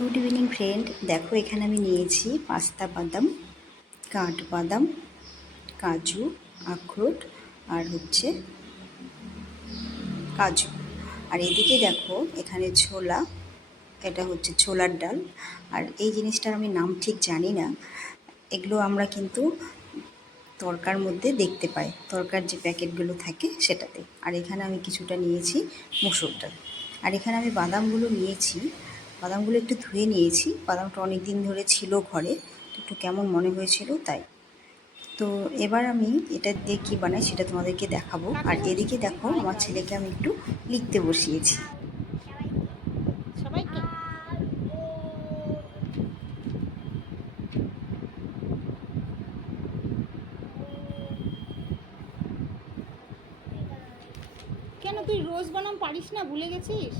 Good evening friend, দেখো এখানে আমি নিয়েছি পাস্তা বাদাম, কাঠবাদাম, কাজু, আখরোট আর হচ্ছে কাজু। আর এদিকে দেখো এখানে ছোলা, এটা হচ্ছে ছোলার ডাল। আর এই জিনিসটার আমি নাম ঠিক জানি না, এগুলো আমরা কিন্তু তরকার মধ্যে দেখতে পাই, তরকার যে প্যাকেটগুলো থাকে সেটাতে। আর এখানে আমি কিছুটা নিয়েছি মুসুর ডাল। আর এখানে আমি বাদামগুলো নিয়েছি, বাদামগুলো একটু ধুয়ে নিয়েছি। বাদামটা অনেক দিন ধরে ছিল ঘরে, একটু কেমন মনে হয়েছিল তাই। তো এবার আমি এটা দিয়ে কী বানাই সেটা তোমাদেরকে দেখাবো। আর এদিকে দেখো আমার ছেলেকে আমি একটু লিখতে বসিয়েছি। সবাইকে কেন তুই রোজ বানাম পারিস না, ভুলে গেছিস?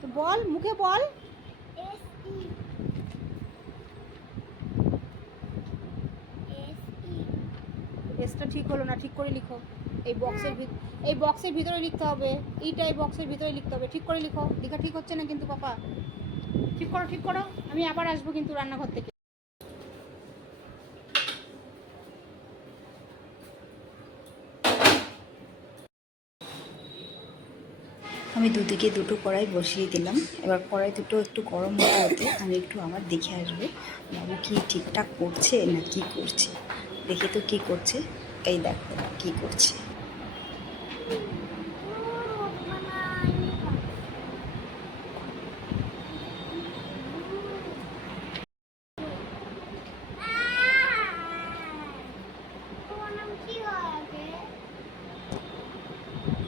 তো বল, মুখে বল। এসটা ঠিক হলো না, ঠিক করে লিখো। এই বক্সের ভিতরে লিখতে হবে। এইটা এই বক্সের ভিতরে লিখতে হবে, ঠিক করে লিখো। লেখা ঠিক হচ্ছে না কিন্তু পাপা, ঠিক করো ঠিক করো। আমি আবার আসবো কিন্তু রান্নাঘর থেকে। আমি দুদিকে দুটো কড়াই বসিয়ে দিলাম। এবার কড়াই দুটো একটু গরম হতে হতে আমি একটু আবার দেখে আসবো বাবু কি ঠিকঠাক করছে না কি করছে। দেখে তো কি করছে, এই দেখো কি করছে।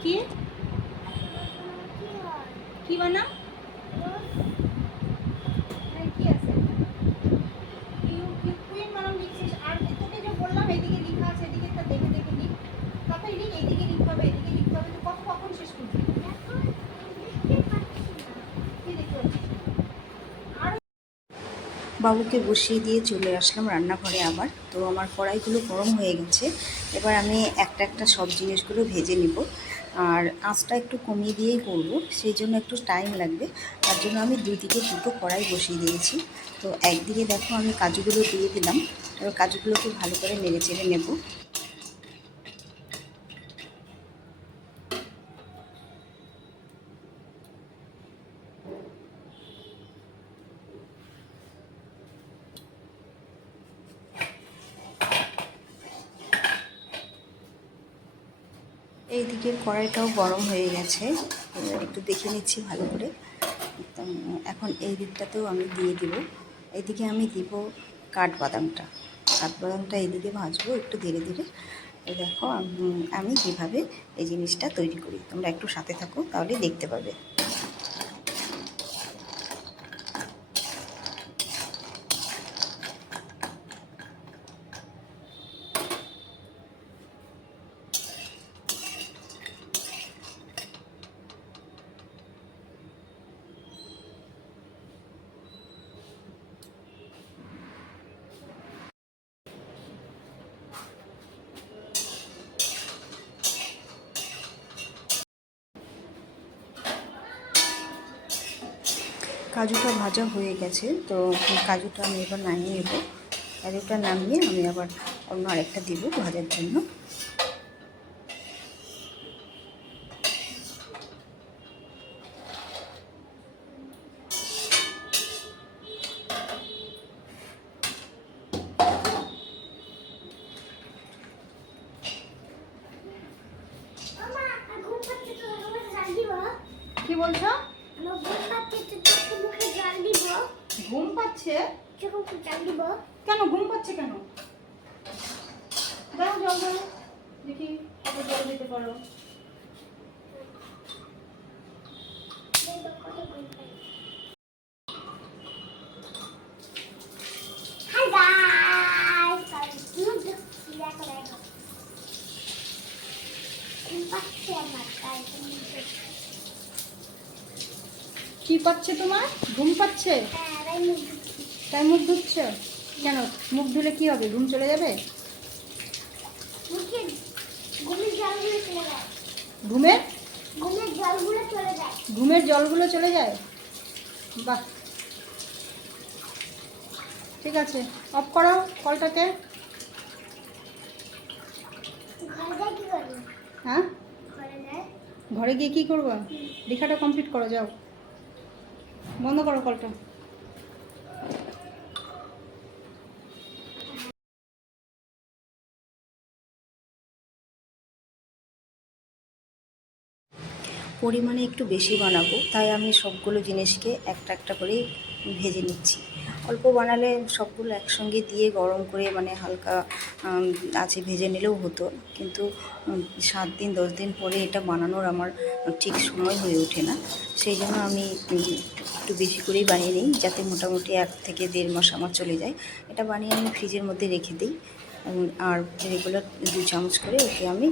কি কি বানাম? কি আছে? কুইন বানাম লিখছিস। আর তোকে যে বললাম এদিকে লেখা আছে, এদিকে একটা দেখে দেখে লিখ। তাড়াতাড়ি লিখ, এদিকে লিখতে হবে, এদিকে লিখতে হবে। তুই কখন শেষ করবি? কি দেখতে পাচ্ছিস? বাবুকে বসিয়ে দিয়ে চলে আসলাম রান্নাঘরে আবার। তো আমার কড়াইগুলো গরম হয়ে গেছে। এবার আমি একটা একটা সব জিনিসগুলো ভেজে নিব। আর আঁচটা একটু কমিয়ে দিয়েই করব, সেই জন্য একটু টাইম লাগবে। তার জন্য আমি দুদিকে দুটো কড়াই বসিয়ে দিয়েছি। তো একদিকে দেখো আমি কাজুগুলো দিয়ে দিলাম। এবার কাজুগুলোকে ভালো করে নেড়ে চেড়ে নেব। এইদিকে কড়াইটাও গরম হয়ে গেছে, একটু দেখে নিচ্ছি ভালো করে। এখন এই দিকটাতেও আমি দিয়ে দিব। এইদিকে আমি দিব কাঠবাদামটা। কাঠবাদামটা এইদিকে ভাজবো একটু ধীরে ধীরে। এই দেখো আমি কীভাবে এই জিনিসটা তৈরি করি, তোমরা একটু সাথে থাকো তাহলে দেখতে পাবে। কাজুটা ভাজা হয়ে গেছে, তো কাজুটা আমি এবার নামিয়ে নেব। কাজুটা নামিয়ে আমি আবার অন্য আরেকটা দিব ভাজার জন্য। কি বলছো? ঘুম পাচ্ছে? কেন ঘুম পাচ্ছে কেন? দাও জল দাও, দেখি কত জল দিতে পারো। কি পাচ্ছে তোমার? ঘুম পাচ্ছে? তাই মুখ ধুচ্ছ কেন? মুখ ধুলে কি হবে? ঘুম চলে যাবে? ঘুমের জলগুলো চলে যায়? বাহ, ঠিক আছে, অফ করো কলটাকে। হ্যাঁ, ঘরে গিয়ে কী করবো? লেখাটা কমপ্লিট করো, যাও, বন্ধ করো কলটা। পরিমাণে একটু বেশি বানাবো, তাই আমি সবগুলো জিনিসকে একটা একটা করে ভেজে নিচ্ছি। অল্প বানালে সবগুলো একসঙ্গে দিয়ে গরম করে মানে হালকা আঁচে ভেজে নিলেও হতো, কিন্তু 7 দিন 10 দিন পরে এটা বানানোর আমার ঠিক সময় হয়ে ওঠে না। সেই জন্য আমি একটু বেশি করেই বানিয়ে নিই, যাতে মোটামুটি 1 থেকে 1.5 মাস আমার চলে যায়। এটা বানিয়ে আমি ফ্রিজের মধ্যে রেখে দিই। আর রেগুলার 2 চামচ করে ওকে আমি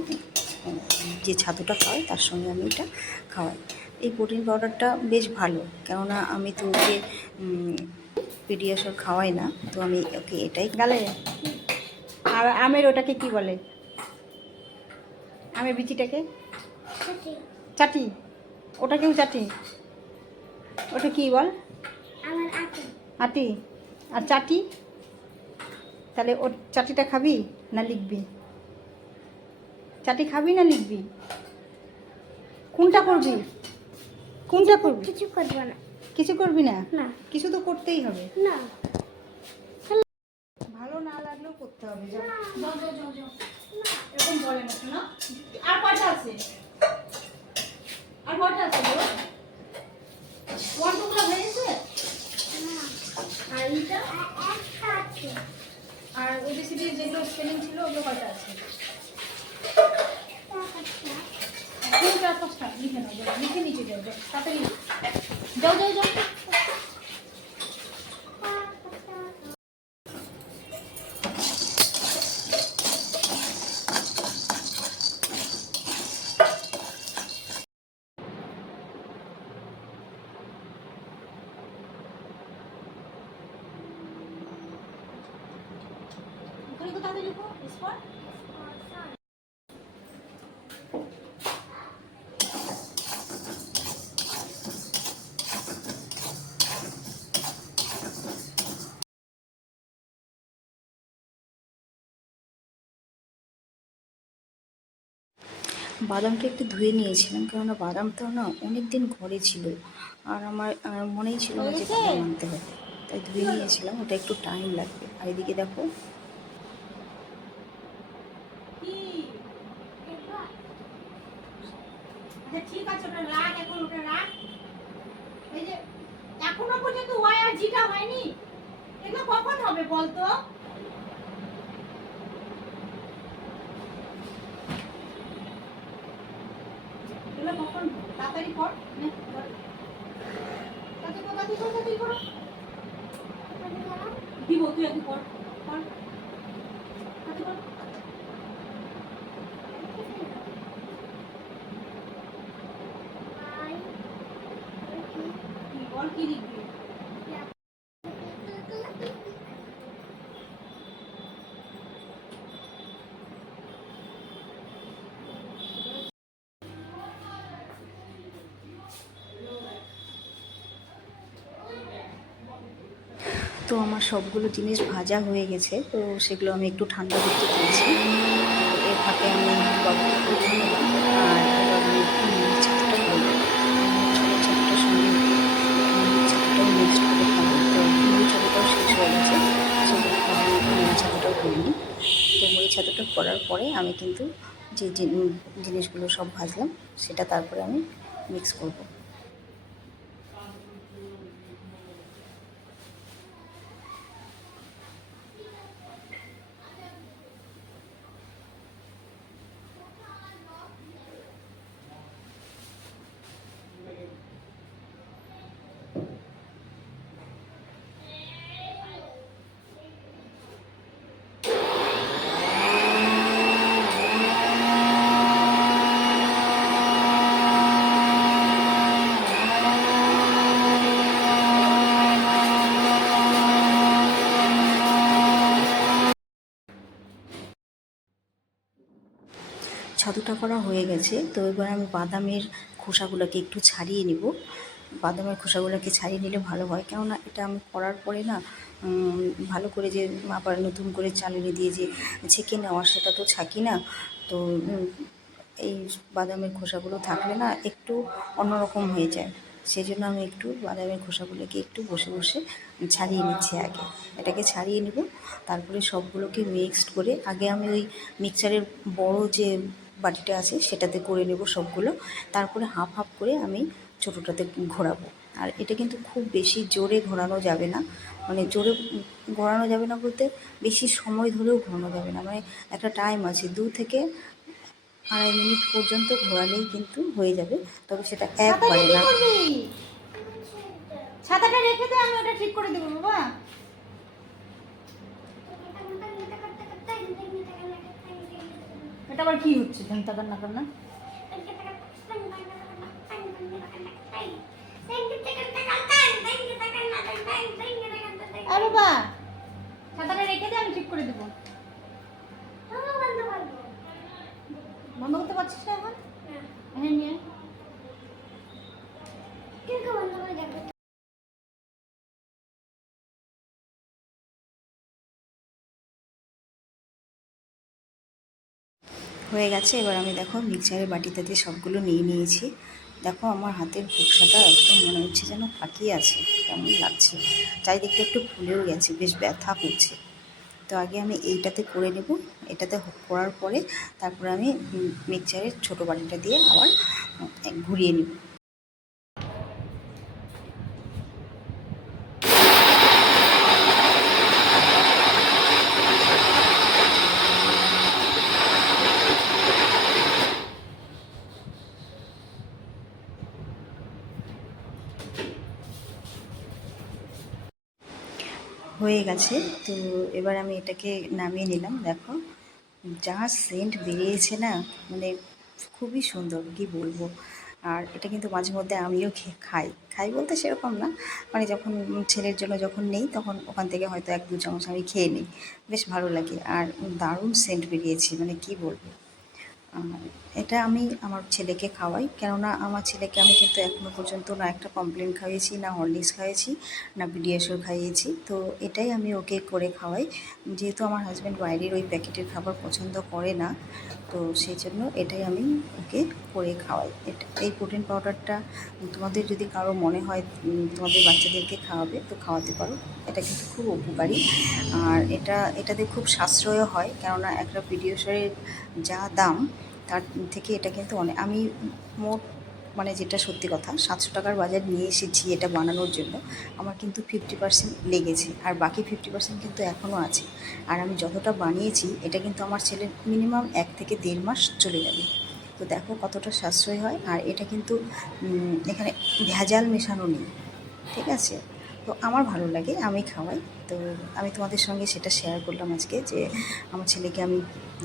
যে ছাতুটা খাওয়াই তার সঙ্গে আমি এটা খাওয়াই। এই প্রোটিন পাউডারটা বেশ ভালো, কেননা আমি তো ওকে পিডিয়াশোর খাওয়াই না, তো আমি ওকে এটাই গালে। আর আমের ওটাকে কি বলে? আমের বিচিটাকে চাটি। ওটাকেও চাটি। ওটা কি বল? আটি। আর চাটি? তাহলে ওর চাটিটা খাবি না লিখবি? চাটি খাবি না লিখবি? কোনটা করবি? কোনটা করবি? কিছু করবো না। কিছু করবি না? না। কিছু তো করতেই হবে। না। ভালো না লাগলেও করতে হবে। যাও যাও যাও যাও যাও। এরকম বলে না শোনা। আর কয়টা আছে? আর কয়টা আছে বলো? 1 টুকরা হয়েছে? আর এইটা? একটা আছে। আর ওবিসিডি যেগুলো স্পেলিং ছিল ওগুলো কয়টা আছে? 3-4-5টা লিখে নাও, যাও, লিখে নিচে যাও, যাও তাড়াতাড়ি যাও যাও যাও। ওখানে তাড়াতাড়ি লিখো স্পট। বাদামটা একটু ধুয়ে নিয়েছিলাম, কেননা বাদামটা না অনেক দিন ঘরে ছিল, আর আমার মনেই ছিল না যে বাদাম আনতে হবে, তাই ধুয়ে নিয়েছিলাম। ওটা একটু টাইম লাগবে। আর এদিকে দেখো আচ্ছা ঠিক আছে, ওটা রাখ, এখন ওটা রাখ। এই যে এখনো পর্যন্ত ওয়াই আর জিটা হয়নি, এগুলো কখন হবে বলতো? এগুলো কখন হবে? তাড়াতাড়ি কর, নে, কর। তাড়াতাড়ি করো। দিব, তুই আগে কর, কর, তাড়াতাড়ি কর। কি বল, কি লিখবি? তো আমার সবগুলো জিনিস ভাজা হয়ে গেছে, তো সেগুলো আমি একটু ঠান্ডা করতে দিয়েছি। তো এর ফাঁকে আমি বাবুকে পরিয়ে নিলাম, আর এবার আমি ছাতুটা করবো। ছোটো ছাতুটার সঙ্গে ছাতুটাও মিক্সড করে খাবো। তো মুড়ি ছাতুটাও শেষ হয়ে গেছে, সেজন্য আমি মুড়ি ছাতুটাও করিনি। তো মুড়ি ছাতুটা করার পরে আমি কিন্তু যে জিনিসগুলো সব ভাজলাম সেটা তারপরে আমি মিক্স করবো। ছাতুটা করা হয়ে গেছে, তো এবার আমি বাদামের খোসাগুলোকে একটু ছাড়িয়ে নেব। বাদামের খোসাগুলোকে ছাড়িয়ে নিলে ভালো হয়, কেননা এটা আমি করার পরে না ভালো করে যে আবার নতুন করে চালনি দিয়ে যে ছেঁকে নেওয়া, সেটা তো ছাঁকি না। তো এই বাদামের খোসাগুলো থাকলে না একটু অন্যরকম হয়ে যায়। সেই জন্য আমি একটু বাদামের খোসাগুলোকে একটু বসে বসে ছাড়িয়ে নিচ্ছি আগে। এটাকে ছাড়িয়ে নেব, তারপরে সবগুলোকে মিক্সড করে আগে আমি ওই মিক্সচারের বড় যে বাটিটা আছে সেটাতে করে নেব সবগুলো, তারপরে হাফ হাফ করে আমি ছোটোটাতে ঘোরাবো। আর এটা কিন্তু খুব বেশি জোরে ঘোরানো যাবে না, মানে জোরে ঘোরানো যাবে না বলতে বেশি সময় ধরেও ঘোরানো যাবে না, মানে একটা টাইম আছে 2 থেকে 2.5 মিনিট পর্যন্ত ঘোরালেই কিন্তু হয়ে যাবে, তবে সেটা একবারে না। ছাতাটা রেখে দে, আমি ওটা ঠিক করে দেবো বাবা। এটা আবার কি হচ্ছে ঘন্টা কান্না কান্না? আরে বাবা, ছাতাটা রেখে দে, আমি ঠিক করে দেবো। বন্ধ করতে পারছিস না এখন? হ্যাঁ নিয়ে হয়ে গেছে। এবার আমি দেখো মিক্সচারের বাটিটাতে সবগুলো নিয়ে নিয়েছি। দেখো আমার হাতের ফোকসাটা একদম মনে হচ্ছে যেন পাকিয়ে আছে, কেমন লাগছে, চারিদিকটা একটু ফুলেও গেছে, বেশ ব্যথা করছে। তো আগে আমি এইটাতে করে নেব, এটাতে করার পরে তারপরে আমি মিক্সচারের ছোটো বাটিটা দিয়ে আবার ঘুরিয়ে নেব। হয়ে গেছে। তো এবার আমি এটাকে নামিয়ে নিলাম। দেখো যা সেন্ট বেরিয়েছে না, মানে খুবই সুন্দর, কি বলবো। আর এটা কিন্তু মাঝে মধ্যে আমিও খাই, খাই বলতে সেরকম না, মানে যখন ছেলের জন্য যখন নেই তখন ওখান থেকে হয়তো 1-2 চামচ আমি খেয়ে নিই, বেশ ভালো লাগে। আর দারুণ সেন্ট বেরিয়েছে, মানে কি বলবো। এটা আমি আমার ছেলেকে খাওয়াই, কেননা আমার ছেলেকে আমি কিন্তু এখনও পর্যন্ত না একটা কমপ্লেন খাইয়েছি, না হরলিক্স খাইয়েছি, না পিডিয়াশিওর খাইয়েছি। তো এটাই আমি ওকে করে খাওয়াই, যেহেতু আমার হাজব্যান্ড বাইরের ওই প্যাকেটের খাবার পছন্দ করে না, তো সেই জন্য এটাই আমি ওকে করে খাওয়াই। এই প্রোটিন পাউডারটা তোমাদের যদি কারো মনে হয় তোমাদের বাচ্চাদেরকে খাওয়াবে তো খাওয়াতে পারো, এটা কিন্তু খুব উপকারী। আর এটাতে খুব সাশ্রয়ও হয়, কেননা একটা পিডিয়াশিওরের যা দাম তার থেকে এটা কিন্তু অনেক, আমি মোট মানে যেটা সত্যি কথা 700 টাকার বাজার নিয়ে এসেছি এটা বানানোর জন্য, আমার কিন্তু 50% লেগেছে, আর বাকি 50% কিন্তু এখনও আছে। আর আমি যতটা বানিয়েছি এটা কিন্তু আমার ছেলের মিনিমাম 1 থেকে 1.5 মাস চলে যাবে। তো দেখো কতটা সাশ্রয় হয়। আর এটা কিন্তু এখানে ভেজাল মেশানো নেই, ঠিক আছে। তো আমার ভালো লাগে, আমি খাওয়াই। তো আমি তোমাদের সঙ্গে সেটা শেয়ার করলাম আজকে, যে আমার ছেলেকে আমি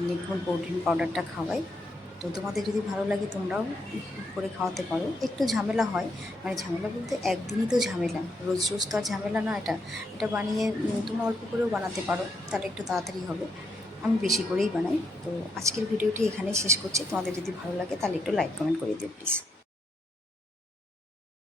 নিপুণ প্রোটিন পাউডারটা খাওয়াই। তো তোমাদের যদি ভালো লাগে তোমরাও করে খাওয়াতে পারো। একটু ঝামেলা হয়, মানে ঝামেলা বলতে একদিনই তো ঝামেলা, রোজ রোজ তো আর ঝামেলা না। এটা বানিয়ে তোমরা অল্প করেও বানাতে পারো, তাহলে একটু তাড়াতাড়ি হবে। আমি বেশি করেই বানাই। তো আজকের ভিডিওটি এখানেই শেষ করছি। তোমাদের যদি ভালো লাগে তাহলে একটু লাইক কমেন্ট করে দিও প্লিজ।